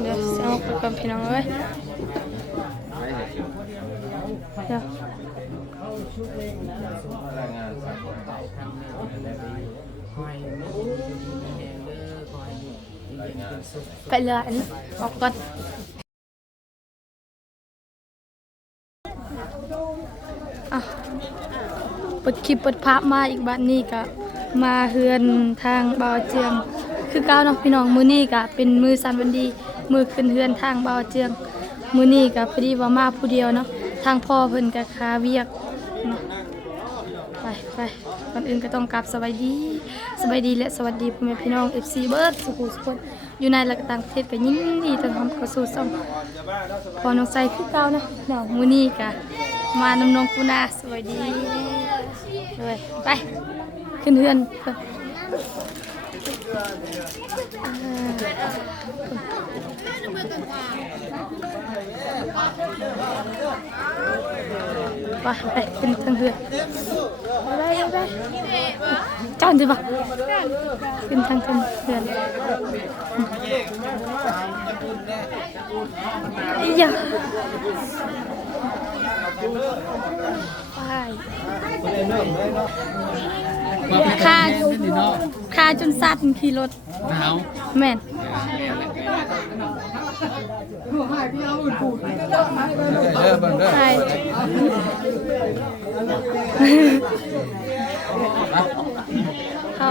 เดี๋ยวสิเอาไปก่อนพี่น้องเอ้ยเดี๋ยวไปเลยอันออกก่อนอะเปิดคลิปเปิดภาพมาอีกบ้านนี้ก็มาเฮือนทางบาวเจียง คือก้าเนาะพี่น้องมือนี้ก็เป็นมือสันวันดี มือขึ้นเฮือนทางเบาเจียง มือนี้ก็พอดีว่ามาผู้เดียวเนาะทางพ่อเพิ่นก็คาเวียกเนาะไปไปก่อนอื่นก็ต้องกราบสวัสดีสวัสดีและสวัสดีพ่อแม่พี่น้อง FC เบิร์ดสุขุสุขคนอยู่ในและก็ต่างประเทศก็ยินดีต้อนรับเข้าสู่ช่องพอน้องใสคือเก้าเนาะเนาะมือนี้ก็มานำน้องปูนาสวัสดีเลยไปขึ้นเฮือน เพิ่นไปไปขึ้นทางเรือไป ค่าค่าจนสัตว์ขี่รถหนาวแม่นเด้อเบิ่งเด้อใช่เข้า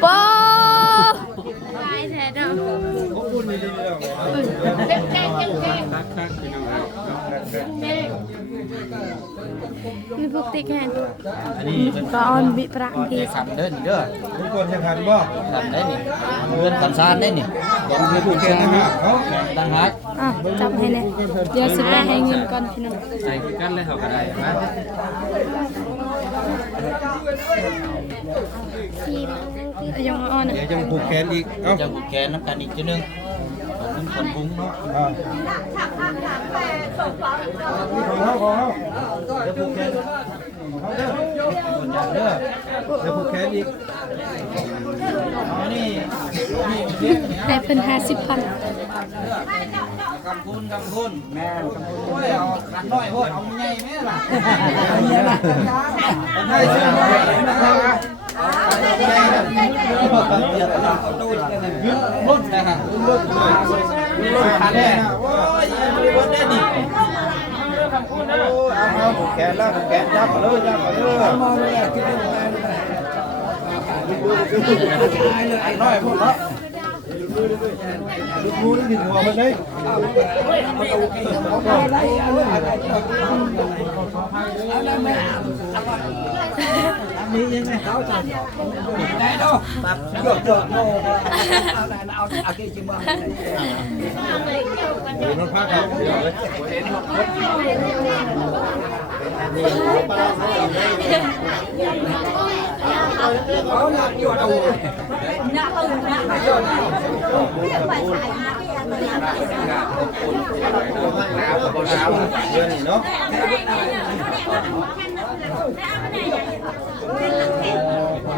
โป๊ตายแท้ดอก นี่พวกติ๊กแฮนอันนี้เป็นก็ออนวิปรังทีขันเด้อนี่เด้อทุกคนจะขันบ่ขันได้นี่เงินขันซานได้นี่ผมคือผู้เก่งนะครับเขาตั้งฮักอะจับให้แน่เดี๋ยวสิไปให้เงินก่อนพี่น้องใส่คือกันเลยเขาก็ได้นะยังอ่อนเดี๋ยวจะผูกแขนอีกเอ้าจะผูกแขนน้ำกันอีกทีนึง ขอบคุณคนบุ้งเนาะอ่าของเขาของเขาเดี๋ยวผูกแขนเขาเด้อคนอย่างเด้อเดี๋ยวผูกแขนอีกอันนี้ให้เพิ่นห้าสิบพันกำคุณกำคุณแม่กำคุณโอ้ยเอาขันน้อยโหดเอาใหญ่แม่ล่ะให้เชื่อไหมนะครับรุ่นนะฮะรุ่น รุ่นขันแน่โอ้ยมีวันได้นี่เอาเอาผูกแขนแล้วผูกแขนยับมาเลยยับมาเลยน้อยพวกเนาะลูกมูนี่ถึงหัวมันเลยนี่ยังไงเขาจะได้ เนาะหยดหยดโน่เดี๋ยวมันพักครับเดี๋ยวเลยเดือนนี้เนาะต้องปรับสูงเด้อเด้อเด้อเหยียบว่าจะพูดหน้า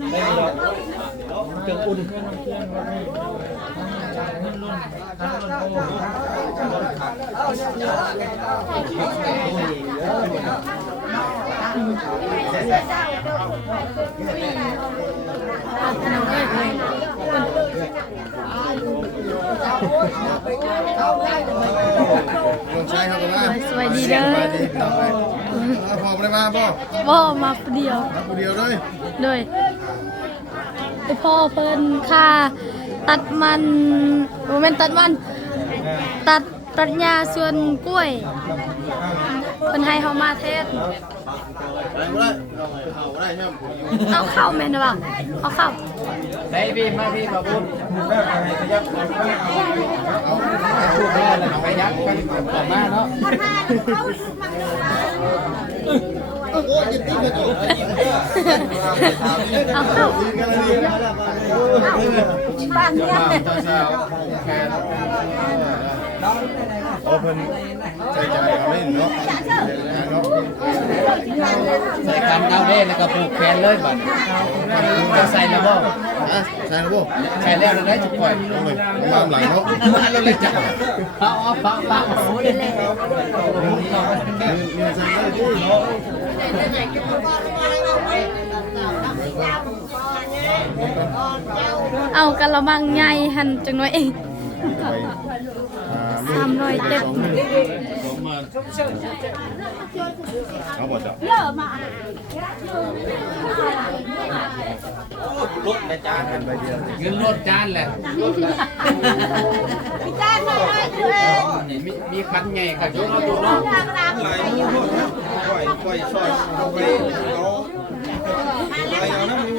ให้เลยไม่มีหรอกเครื่องอุ่นลงใช้เขาก็ว่าสวยดีเด้อพอไปมาบ่บ่มาผู้เดียวมาคนเดียวเลยเลย ไปพ่อเพิ่นค่าตัดมันโมเมนตัดมัน ตัดตัดหญ้าสวนกล้วยเพิ่นให้เฮามาเทศเอาเข้าแม่นบ่เอาเข้าได้พี่มาพี่มาบุญพูดเลยไปยักกันต่อมาเนาะ เอาเข้า โอ้เพิ่นใจใจเอาเล่นเนาะเนาะใส่กันเอาเด้แล้วก็ผูกแขนเลยบัดจะใส่แล้วบ่อะใช่บ่ใส่แล้วแล้วได้จุกปล่อยลงเลยตามหลังเนาะมาแล้วเลยจ้ะเอาเอาฟังฟังโอ้ยนี่นี่ใส่ได้ที่เนาะเอากะละมังใหญ่หั่นจังหน่อยเอง ไปอ่าสามร้อยเจ็ดเอาบ่จ้ะรถในจานเป็นใบเดียวเงินรถจานแหละนี่มีมีคันใหญ่ค่ะยกเอาตัวเนาะไหลปล่อยปล่อยซอยเอาไปเอาไปเอาน้ำอยู่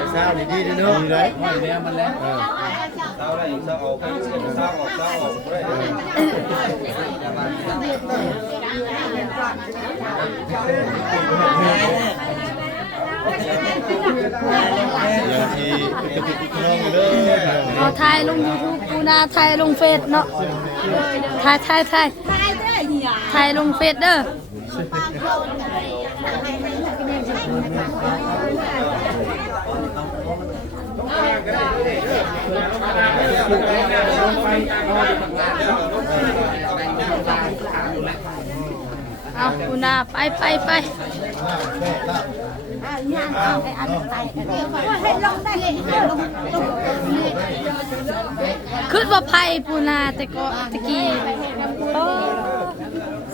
เนาะจักสิคุณเลยคุณบอกฝากฝากตัวไหนนี่ขอบคุณเลยขอบคุณบ้านป่าขอบคุณบ้านป่าเด้อขอบคุณบ้านป่าเด้อเดี๋ยวบอกเพิ่นเพิ่นว่าเช้านี่ดีเนาะดีเลยม่มันแล้วเศร้าได้เศร้าออกเศร้าออกเศร้าออกได้เดี๋ยวที่จะติดน้องเด้อเอาถ่ายลง YouTube ปูนาถ่ายลงเฟซเนาะถ่ายถ่ายถ่ายถ่ายลงเฟซเด้อ เอาปูนาไปไปไปขึ้นว่าไพ่ปูนาแต่ก็ตะกี้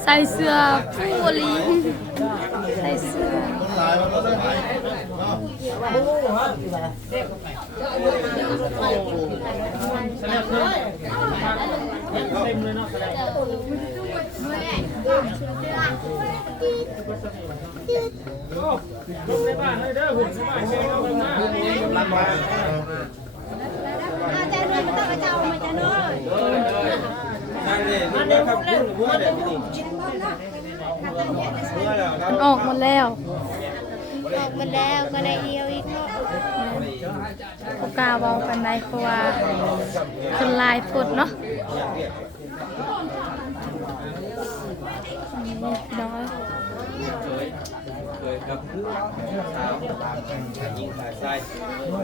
ใส่เสื้อผู้ลีใส่เสื้อ หลายมันก็ได้เนาะนั่นนี่มันได้ครับคุณหัวเด็กนี่หัวแล้วมันออกหมดแล้ว ออกมาแล้วก็ได้เอียวอีกเนาะเขากล้าเว้ากันได้เพราะว่าคนลายพดเนาะน้อยเคยกับสาวยิงขาใส่แล้วม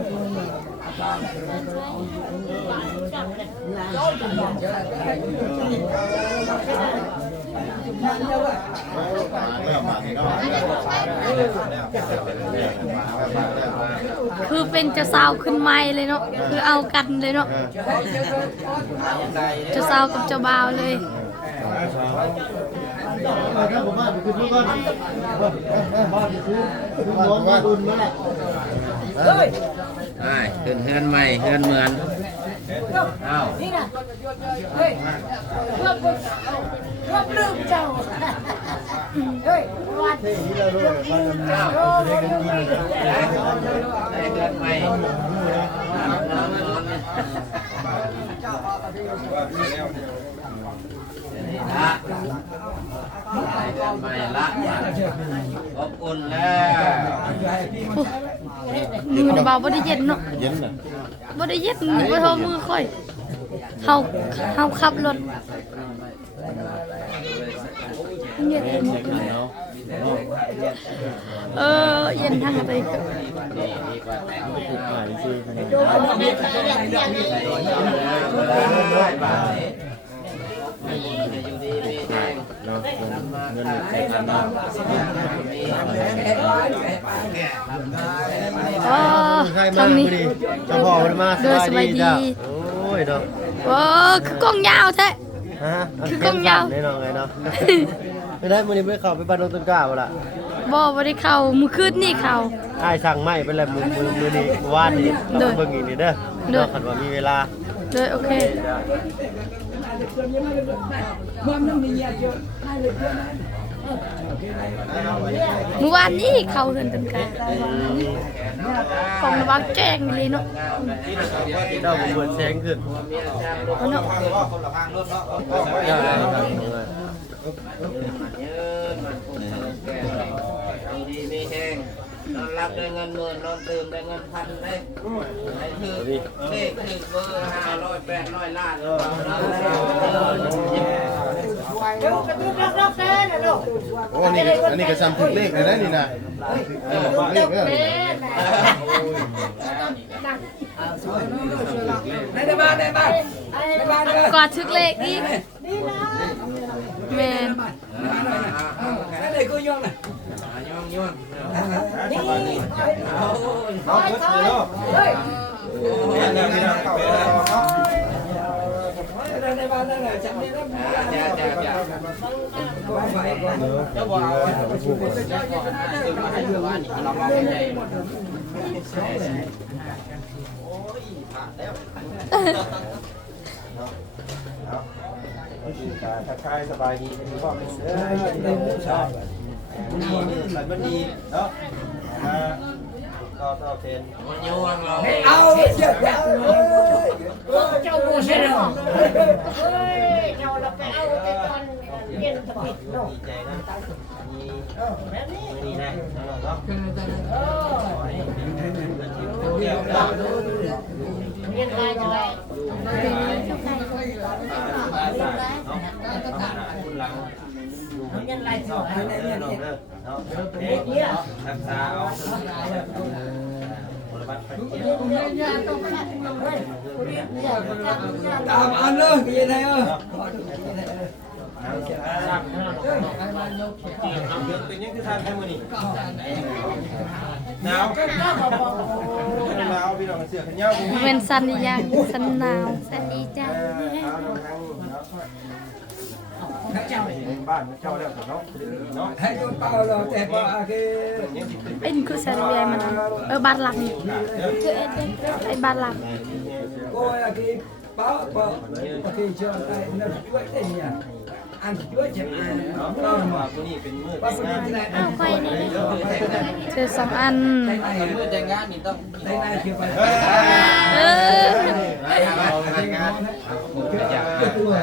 าเนาะ คือเป็นเจ้าสาวขึ้นใหม่เลยเนาะคือเอากันเลยเนาะเจ้าสาวกับจ้าบ่าวเลยใช่ขึ้นเฮือนใหม่เฮือนเหมือนอ้า วได้เดือนใหม่ละได้เดือนใหม่ละอบอุ่นแล้วมือเจ้าบ่าวบ่ได้เย็นเนาะเย็นน่ะบ่ได้เย็นบ่เท่ามือค่อยเฮาเฮาขับรถ เย็นนอย่างนี้เนาะเออเย็นทั้งไรก็หายซื้อนได้บาทนี้อยู่ดีมีแรงเนาะเงินนใส่กันเนาะอ๋อใครมาทางนี้มื้อนี้เจ้าพ่อมันมาสบายดีจ้ะโอ้ยเนาะโอ้คือกล้องยาวแท้ฮะคือกล้องยาวแน่นอนไงเนาะ ไม่ได้มื้อนี้ไม่เข้าไปบ้านดงต้นกล้าบ่ล่ะบ่บ่ได้เข้ามื้อคืนนี่เข้า อ้ายสั่งไม้ไปแล้วมื้อมื้อมื้อนี้เมื่อวานนี้เด้อเบิ่งอีกนี่เด้อเด้อเนาะคันว่ามีเวลาเด้อโอเค เมื่อวานนี้เข้าเฮือนเป็นกันกล้องระวังแจ้งเลยเนาะเจ้าบ่เปิดแสงขึ้นเอาเนาะข้างว่าคนละข้างรถเนาะเจ้าได้ครับดีมีแห้งนอนรับได้เงินหมื่นนอนตื่นได้เงินพันได้ไอ้คือเลขคือเบอร์ห้าร้อยแปดร้อยล้านโอ้นี่อันนี้ก็ซ้ำถึงเลขเลยนะนี่นะเออเลขเด้อกอดทึกเลขอีก แม่นย่องย่องเอาเบิดเลยเนาะแม่นแล้วพี่น้องเข้าไปแล้วเนาะจ้าจ้าจ้าเดี๋ยวบ่เอามาให้ดูว่านี่เรามองไม่ได้ ทักทายสบายดีเป็นพ่อเป็นเด้อที่เราชอบนี่นี่สันบันดีเนาะมาก็เท่าเทนย่องเราเอาดีใจนะมีมีนะเนาะคุณหลังดูยันไล่ต่อให้เด้อน้องเด้อเนาะเด็กเนี่ยรักษาเอาผลบัตรไปเที่ยวตามอันเลยยังไงเออเป็นยังคือทานแค่มื้อนี้หนาวหนาวพี่น้องเสื้อแขนยาวบ่มีแม่นสันอีหยังสันหนาวสวัสดีจ้าเอาน้องทางนี้เนาะบ้านเจ้าแล้วเนาะเนาะให้ตัวเปล่าเราแต่พออาเคยังสิเป็นเป็นคือสันเวียมันเออบ้านหลังนี่ไอ้บ้านหลัง โอ้ยอาเคเปล่าเปล่าอาเคเชื่อใจนั่นช่วยได้เนี่ย อันช่วยเจ็บอันเนาะตัวนี้เป็นมือแต่งงานที่ไหนเอาค่อยนี่เจอสองอันมือแต่งงานนี่ต้องได้ไหนเชื่อไปเออแต่งงานตัวตัว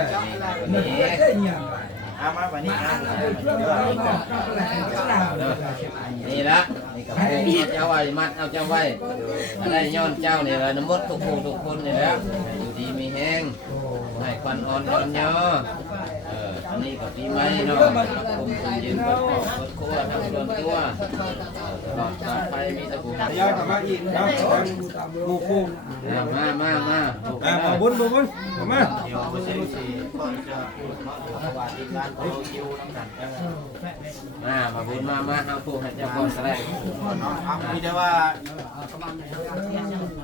นี่ได้เนี่เอามาวันนี้อะนี่ละนี่กับเอาเจ้าไว้มัดเอาเจ้าไว้อะได้ย้อนเจ้าเนี่แหละน้ำมดทุกคนทุกคนเนี่แหละอยู่ดีมีแห้งให้ควันอ่อนอ่อนย่อเอ ออันนี้ก็ปีใหม่เนาะคุมคุมเย็นกดครอบครัวทั้งส่วนตัวตลอดปลอดภัยมีตะกุกยายกลับมาอีกเนาะหมู่คู่มามามาอะมาบุญบุญบุญมาเดี๋ยวมาเซ็นสีก่อนจะมาถวายดีการโตคิวน้ำกันมามาบุญมามาเอาผู้ให้เจ้าก่อนแสดงมีแต่ว่า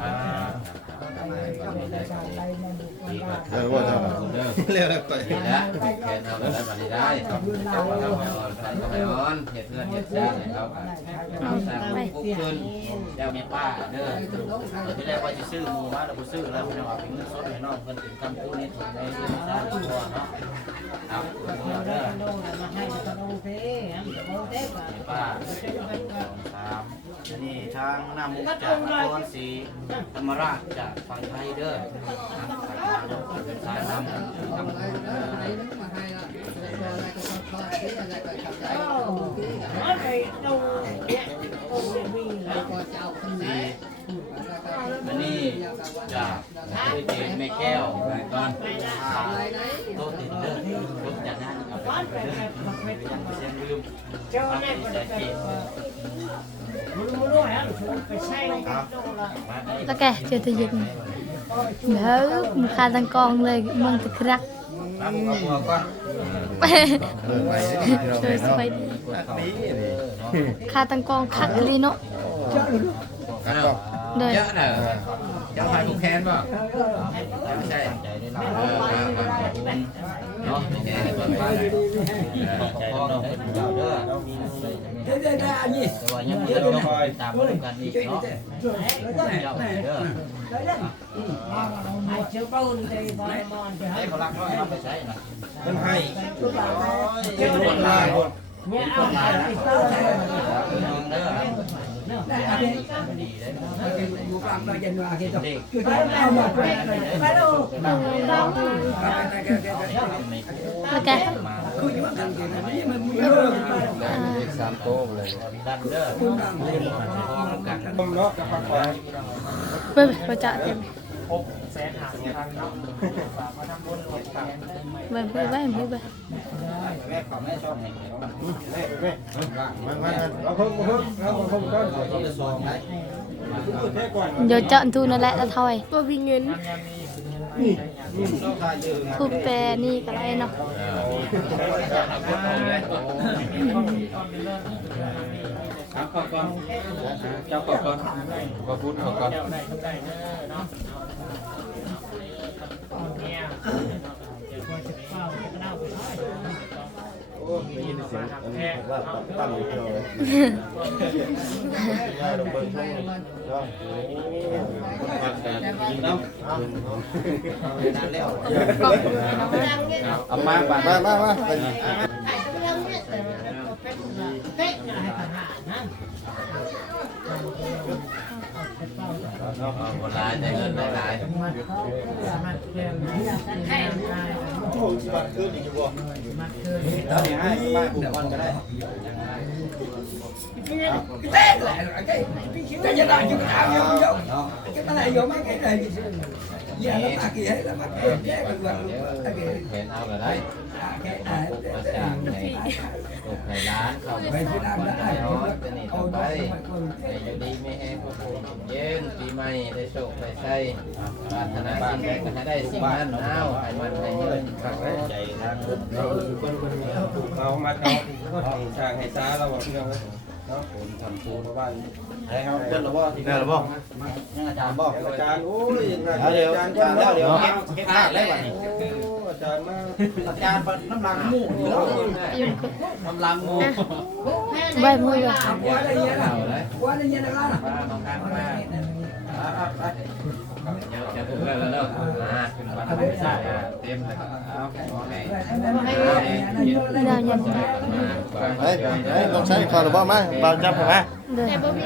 อ่า เออว่าเจ้าเด้อเร็วแล้วก่อนนี่ละแค่เอาได้มาได้เจ้าก็ทำให้อ่อนใส่ก็ให้อ่อนเห็ดเพื่อนเห็ดซ่าให้เขากันสร้างปุ๊บขึ้นเจ้ามีป้าเด้อที่แรกว่าจะซื้อหมูมาเราไปซื้อแล้วเพิ่นว่าเป็นเงินสดให้น้องเพิ่นเป็นคำพูดนี้ถูกในเรื่องซ่าตัวเนาะเอาเด้อป้าสาม นี่ทางน้ำมุกจากนครศรีธรรมราชจากฝั่งไทยเด้อสายน้ำทำบุญเด้อสี่อันนี้จากด้วยเจนแม่แก้วตอนโตติดเด้อรถจากนั้นเอาไปเด้ อยังไม่เส้นลืมเอาไปใส่เจนแล้วแกเจอตัวยึดเด้อมันคาตังกองเลยมันตะกรักรับผมเอาบัวก่อนเบิ่งไปนี่เราเจอสบายดีนี่นี่คาตังกองคักลีเนาะเด้อเยอะเด้อเจ้าพายผูกแขนป่ะไม่ใช่ เออมามาเนาะไม่ใช่แบบว่าพ่อเราเป็นเจ้าเด้อเรามีเดี๋ยวเดี๋ยวอันนี้แต่ว่ายังเดี๋ยวเราคอยตามมาดูกันอีกช่วยเนาะเดี๋ยวเจ้าเด้อ ai chưa bao thì thôi mòn thì ให้ hết เขารักน้อยเราไปใช้หน่อยมันให้เป็นคนลายคน nhé ông phải đi sao น้องเด้ออันนี้อยู่กลางเราจะนัวกี่ตัวคือเอามาไปไป phải đâu แล้วแกคืออยู่กันกันนี่มันมีเรื่องอ่าสามโต๊ะเลยดันเด้อคุณต่างเลยต้มเนาะกับผักหวานเบิ่งบ่จะเต็มเบิ่งเบิ่งเบิ่งเบิ่ง เบิ่งแม่ของแม่ชอบแม่แม่แม่มามาเราเพิ่มเพิ่มเราเพิ่มก้อนเราจะซองไหนแค่ก่อนเดี๋ยวเจาะทูนั่นแหละแล้วเท่าไหร่บ่มีเงินนี่เราทายเยอะทูแปรนี่ก็ได้เนาะครับขอบก่อนเจ้าขอบก่อนขอบคุณขอบก่อน โอ้ ได้ยินเสียงอันนี้ว่าตั้งอยู่เดียวเลยได้ลงเบิ่งช่วงนี้เนาะกินน้ำนานแล้วก็คือให้น้องเอามาบ้านมามามาไปคนร้ายได้เงินได้หลาย โอ้สิบาทคืนอีกบ่แล้วนี่ให้ป้าปลูกก่อนก็ได้ cái lại là cái cái giai đoạn chúng ta vô vô cái này vô mấy cái này giờ nó ta kia hết là bắt cái cái quần cái เห็นเอาเลยได้ cái này มาจากไหนปลูกไข่ร้านเข้าไป về Việt Nam đã ไข่ ai น้อย cũng จะหนีต่อ ôi ไป đó ให้อยู่ดีไม่แห้งพวกผมเย็นปีใหม่ได้โชคได้ใช้ปรารถนาสิ่งใดก็ให้ได้สิ่งนั้นเอาให้มันให้เงินขักแรกใจนะเราคนคนเรามาเขาให้ช่างให้ช้าเราบอกพี่น้องเนาะผมทำปูเพราะว่าให้เขาเดินหรือว่าที่ได้หรือบ่อาจารย์บอกอาจารย์โอ้ยเดี๋ยวอาจารย์แล้วเดี๋ยวเก็บเก็บภาพได้ป่ะนี่อา จารย์มาอาจารย์น้ำลังหมูอยู่แล้วยุ่งน้ำลังหมูใบมือเลย qua đây nhé nào qua đây nhé nào ป้าบางครั้งป้า เดี๋ยวจะพูดแล้วเนาะอ่าขึ้นมาไม่ใช่เต็มเลยเอาแข็งแข็งเฮ้ยเฮ้ยลองใช้คอหรือบ่มาบางจับเข้ามาเด้อแต่บ่มี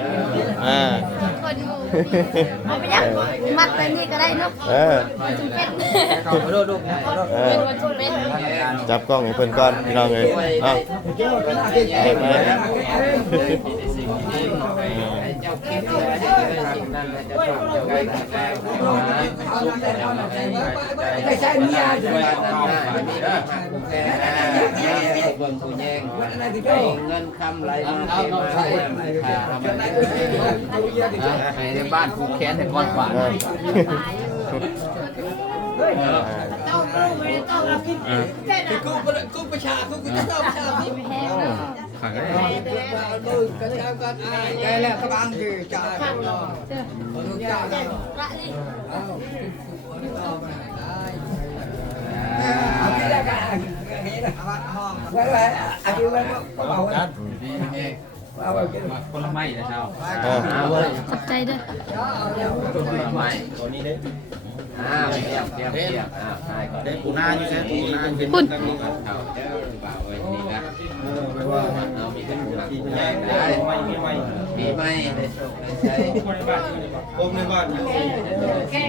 อ่าคนหมู่เอาไปยังมัดไปนี่ก็ได้เนาะเออจุเป็นเข้าไปดูดูเออเป็นวันจุเป็นจับกล้องให้เพิ่นก่อนพี่น้องเอ้ยเอ้าเห็นไหมสิ่งที่ให้เจ้าคิดเลยให้สิ่งนั้นให้เจ้าชอบเจ้าใกล้แข็งแรงสุขแต่เราให้ cái xe nia ช่วยกันได้มีรักหักแท้ผู้เบิ่งผู้แย่งให้เงินคำไหลมาเทมาให้ค่าเอามาให้ในบ้านผูกแขนให้ก้อนบาทเออ cũng cũng phải trả cũng cũng không trả ไม่แห้งเนาะ cái là các bạn thì trả เด้อ trả ละ นี่ cái là cái cái là quay lại anh đi lên có bảo anh bảo bảo cái คนละไม้นะเจ้าเออเอาเว้ยขอบใจเด้อไม่ตัวนี้เด้อ้าวเทียบเทียบเทียบอ้าวใช่ก่อนเด้ปูนาอยู่ใช่ปูนาเป็นคุณกัน ไว้นี่นะเออไม่ว่าเอามีขึ้นหัวที่ผู้ใหญ่แย่ได้ได้ไม่ไม่ไม่ปีใหม่ได้โชคได้ใช้ผมในบ้านอยู่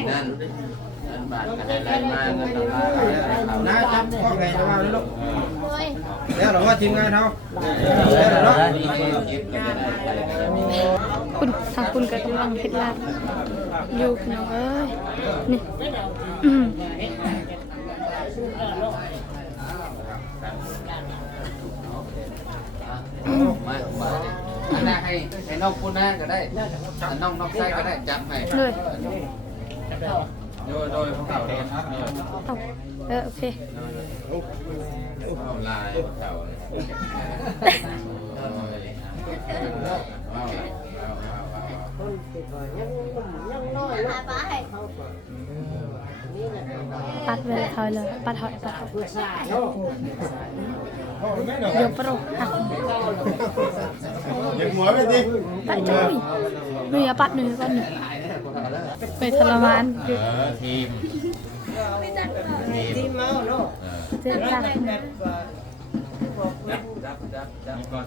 นั่นนั่นบาทก็ได้ได้มาเงินตลาดเขาน้าจับข้อไงจะมาแล้วลูกโอ้ยแล้วเราว่าทีมงานเขาแล้วเนาะดีเก็บก็จะได้ใจก็จะมีคุณทางคุณก็กำลังเฮ็ดลาบอยู่พี่น้องเอ้ยนี่อืม มามา อันนั้นให้ให้น้องพูดนะก็ได้น้องน้องใส่ก็ได้จับให้เลยเโดยโดยเขาเก่าเลยครับเอาเออโอเคเอาลายเก่าเลยเอาเลยเอาเลยเอาเอาเอาปั ดเวลาเขาเลยปัดหอยปัดหอยพ่อแม่หน่อยเดี๋ยวโปรหักอย่าหัวไปดิปัดจุ้ยหนูอย่าปัดหนูปัดหนูไปทรมานเออทีมทีมที่เมาเนาะเออเจ็บจังแบบว่าจับจับจับก่อน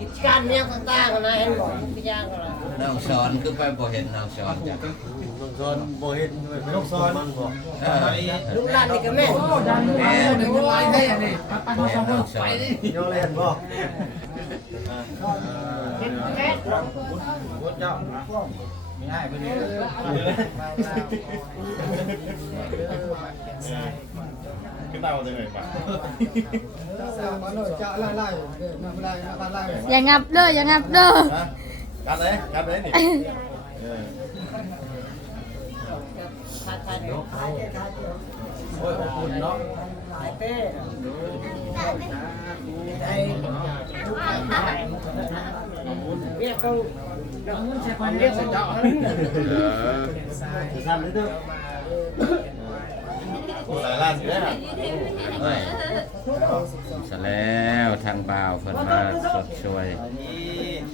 กิจการเนี่ยต่างๆกันนะเห็นบ่พี่ย่างกันละน้องสอนคือไปบ่เห็นน้องสอนจ้ะน้องสอนบ่เห็นน้องสอนลูกหลานนี่ก็แม่โอ้นไปด้อันนี้ไปน้องนี่น้เล่นบ่เฮ็ดแม่บุบุ มีให้เพิ่นนี่ขึ้นเอาจังเลยป่ะอย่างงับเด้ออย่างงับเด้อกัดเลยกัดเลยนี่เออโอ้ยขอบคุณเนาะเรียกเขาดอกมุ้นใส่ความเรียกเขา หลายล้านอยู่แล้วเฮ้ยเสแล้วทางบ่าวเพิ่นมาสดช่วย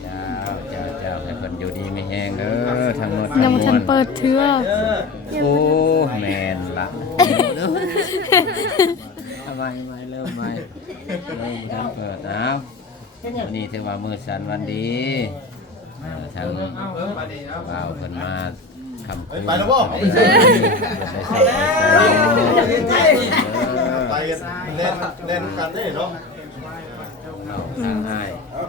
เจ้าเจ้าเจ้าให้เพิ่นอยู่ดีไม่แห้งเด้อทั้งหมดยังไม่ทันเปิดเทือเด้อโอ้แม่นละทำไมไม่เริ่มไม่เริ่มทันเปิดเอาวันนี้ถือว่ามือสันวันดี อ่าคงบ่าวเนมาคำไปแล้วบ่ ใส่ใส่ไปเล่นเล่นกันได้เนาะเอาทางให้อ่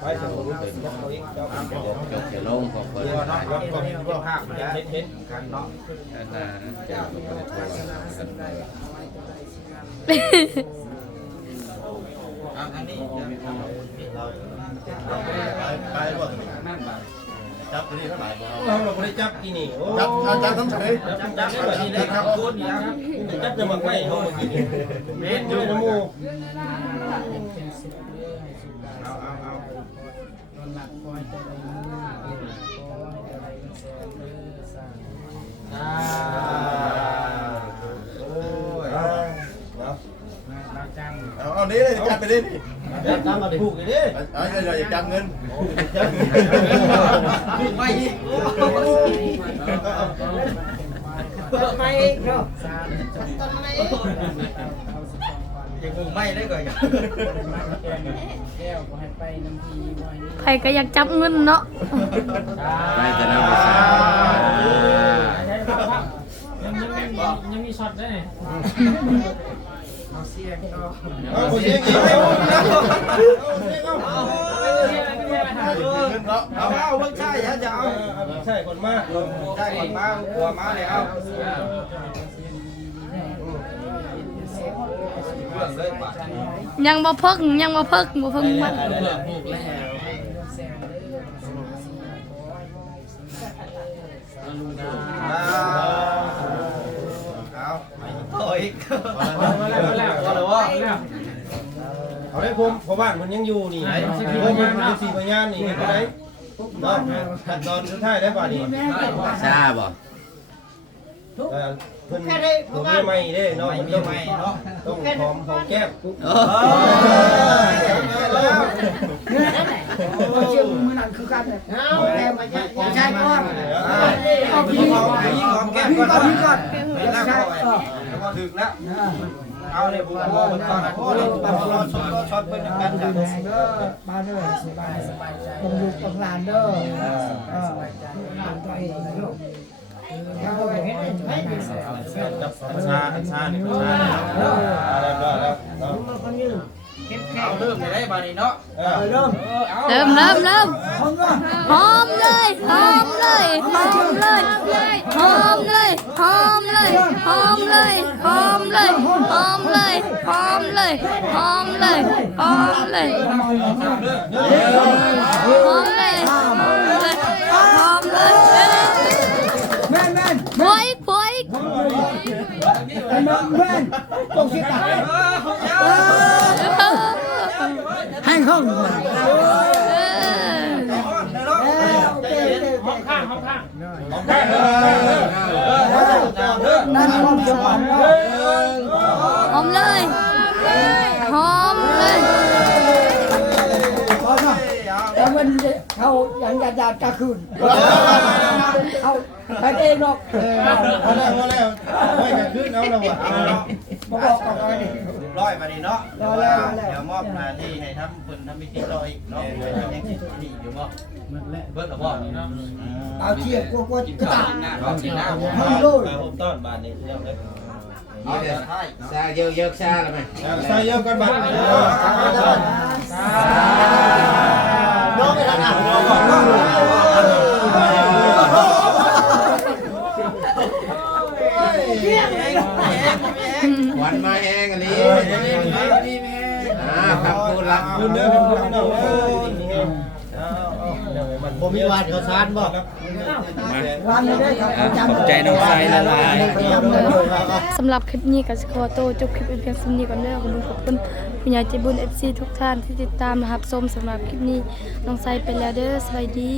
ไปเพิ่นยจะลงพอเพิ่หาานาจะลงไปกันไปอันนี้ ไปไปบ่จับตัวนี้เท่าไหร่บ่เราเราบ่ได้จับกี่นี่โอ้จับจับทั้งเฉยจับจับได้แบบนี้ได้ครับโคตรนี่นะครับจับจะมาไม่เฮากี่นี่เม็ดอยู่น้ำมูเอาเอาเอาอ่าโอ้ยเอาเอานี้เลยจับไปเลยนี่ จับตามมาได้ผูกเลยดิเอาอย่าอย่าจับเงินผูกไว้อีกต้นไม้เนาะต้นไม้ยังผูกไม่ได้ก่อนใครก็อยากจับเงินเนาะไปจะนำไปใส่ยังมีช็อตได้ เอาคนยิงอีกเอาเนาะเอาเอาเพิ่งใช่ฮะจะเอาใช่คนมาใช่คนมาหัวมาเลยเอาเรื่องเลยป่ะยังบ่เพิกยังบ่เพิกบ่เพิกมันอา อ้ยเอาได้ผมเพราะบ้านมันยังอยู่นี่ผมมันเป็นสี่พยานนี่เห็นไหมเนาะขั้นตอนสุดท้ายได้ป่ะนี่ซาบ่เออเพิ่นผมเมียใหม่เด้เนาะผมต้องเนาะต้องหอมหอมแก้ม โอ้ชื่อมือนั่นคือกันเอาแต่มาจะใช่ก่อนเอาพี่หอมพี่หอมแก้มก่อนพี่ก่อนไม่น่าเข้าไปแล้วก็ถึงแล้วเอาเลยบุกโม่มันก่อนโอ้เลยตลอดช็อตช็อตเพิ่นกันจ้ะเด้อมาเด้อสบายสบายใจคงลูกของลานเด้อเออตัวเองลูกแล้วก็เห็นให้จับประชาประชานี่ประชาแล้วก็แล้ว เอาเริ่มได้บานี้เนาะเออเริ่มเริ่มเริ่มเริ่มคนก็หอมเลยหอมเลยหอมเลยหอมเลยหอมเลยหอมเลยหอมเลยหอมเลยหอมเลยหอมเลยหอมเลยหอมเลยหอมเลยหอมเลยแม่นแม่นผัวอีกผัว Anh ให้ห้องห้องเลยห้องข้าห้องมเลยหอมเลแต่มันเขาอย่างยาดาตะคืนเขาไปเองหรอกเอาแล้วเอาแล้วไม่กระคืนเอาแล้ววะบอกบอกกัน ร้อยมาดีเนาะร้อยแล้วร้อยแล้วเดี๋ยวมอบหน้าที่ให้ทำเพิ่นทำพิธีร้อยเนาะเพิ่นยังคิดดีอยู่บ่เบิดแล้วบ่นี่เนาะ tao chia qua qua cái tạng ขอบคุณนะ không đôi ผมต้อนบานนี้เรื่องเล็กนี่เลยซาเยอะเยอะซาแล้วไหมใส่เยอะกันบัดน้องไปทางไหนหวาน มาแห้งอันนี้อ่าคำพูดละคุณเด้อคุณพี่น้องเด้อผมมีวาดเขาซานบ่ Quan này đây khẩu ขอบใจน้องไซละลายสำหรับคลิปนี้ก็สิขอโตวจบคลิปเพียงสำนี้ก่อนเด้อขอบคุณขอบคุณผู้ใหญ่ใจบุญ FC ทุกท่านที่ติดตามนะครับชมสำหรับคลิปนี้น้องไซไปแล้วเด้อสวัสดี